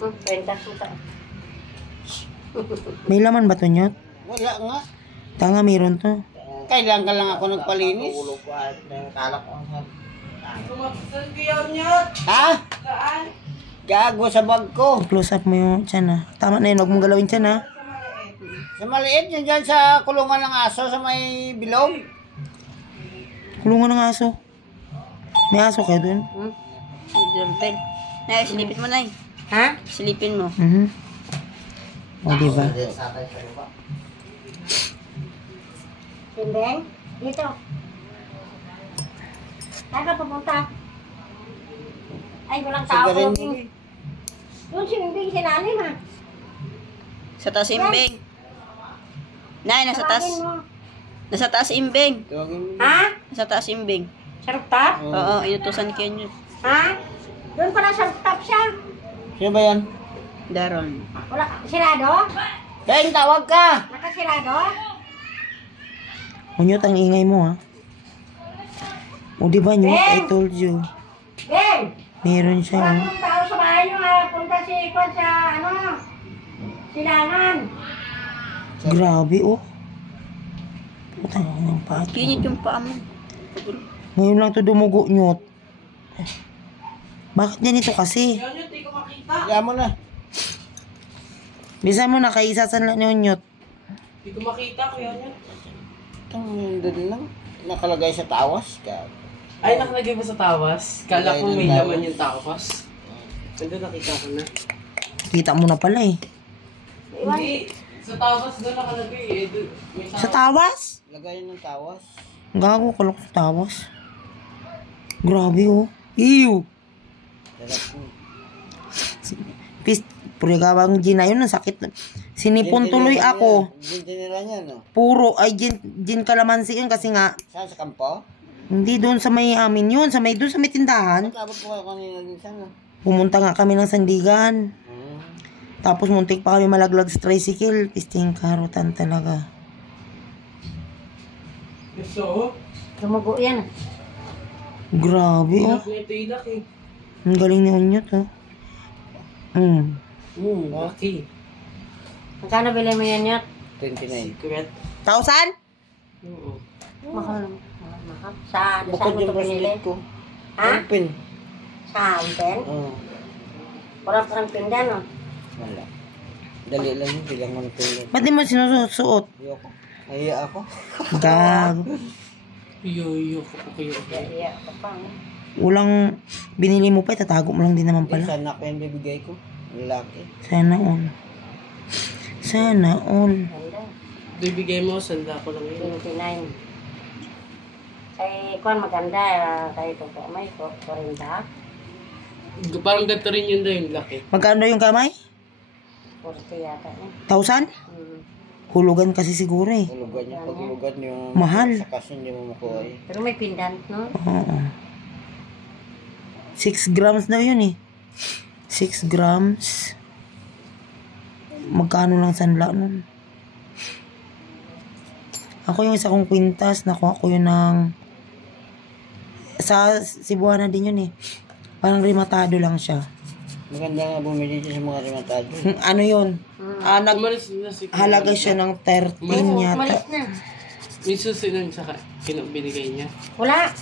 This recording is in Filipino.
Pentas mo ta. May laman ba to, Nyot? Wala nga. Tanga, meron to. Kailan ka lang ako nagpalinis? Ha? Gago sa bag ko. Close up mo yung tiyan, ha? Tama na yun, huwag mong galawin tiyan, ha? Sa maliit, yun dyan sa kulungan ng aso sa may bilog. Kulungan ng aso. May aso kayo dun? Jumpin. Nay, silipin mo, Nay. Ha? Silipin mo. O, diba? Simbeng, dito. Saan ka pupunta? Ay, walang tao. Doon si Simbeng, sinalim ha. Sa taas Simbeng. Nay, nasa taas. Nasa taas Simbeng. Ha? Nasa taas Simbeng. Sa rooftop? Oo, inutusan kayo nyo. Ha? Doon pala sa rooftop siya. Sino ba yan? Daron. Wala, sirado? Ben, tawag ka! Nakasirado? O, Nyot, ang ingay mo, ha? O, diba, Nyot? I told you. Ben! Meron siya, Wala ha? kong tao sa bahay nyo ha. Punta si Kwan sa, silangan. Grabe, oh. Puta ng pato. Kinit yung paa mo. Ngayon lang to dumugo, Nyot. Bakit ganito kasi? Kaya mo na. Bisa mo na, kaisasan lang yung Nyot. Hindi ko makita, kuya niya. Itong doon lang. Nakalagay sa tawas. Ay, nakalagay ba sa tawas? Kala ko may laman yung tawas. Nandun nakita ko na. Kita mo na pala, eh. Hindi. Sa tawas doon nakalagay eh. May Sa tawas? Lagayan ng tawas. Gago, kalok sa tawas. Grabe, oh. Ew! Purigawang gin na yun, ang sakit. Sinipon tuloy ako. Gin tinira niya, no? Puro, ay gin kalamansi yun kasi nga. Saan sa kampo? Hindi doon sa may amin yun, doon sa may tindahan. Nagkabot ko kayo kanina din sana. Pumunta nga kami ng Sandigan. Tapos muntik pa kami malaglag sa tricycle. Pisting karutan talaga. So, Tumugo yan. Grabe, oh. idak eh. Ang galing ni Onyot, oh. Okay. Magkano bilhin mo yan, Nyot? 29. Secret. 1,000? Oo. Mahal. Mahal. Saan Bukod mo yung ito binili? bracelet ko. Ha? Open. Saan, Ben? Oo. Wala parang pindan, no? Wala. Dali lang yun. Bilang mo na tulog. Ba't di mo sinusuot? Ayoko. Nahiya ako. Gago. Iyo ko po kayo. Iya, kapang. Ulang binili mo pa, itatago mo lang din naman pala. Sana ko yung bibigay ko. Lalaki. Sana all. Sana all. Ganda. Bibigay mo, sanda ko lang yun. 29. Kay Kwan maganda. Kay ito po. May 40. Parang ganito rin yun daw yung laki. Magkano yung kamay? 40 yata. 1,000? Hulugan kasi siguro, eh. Hulugan niya. Pag hulugan yung... Mahal. Sa kaso hindi mo makuha eh. Pero may pendant, no? Oo. 6 grams daw yun, eh. 6 grams. Magkano lang sanla nun? Ako yung isa kong kwintas, nakuha ko yun ng... Sa Cebuana din yun, eh. Parang rematado lang siya. Maganda nga bumili siya sa mga rematado. Ano yun? Umalis na si Halaga siya ng 13 yata. Umalis na. May susunod sa binigay niya. Wala.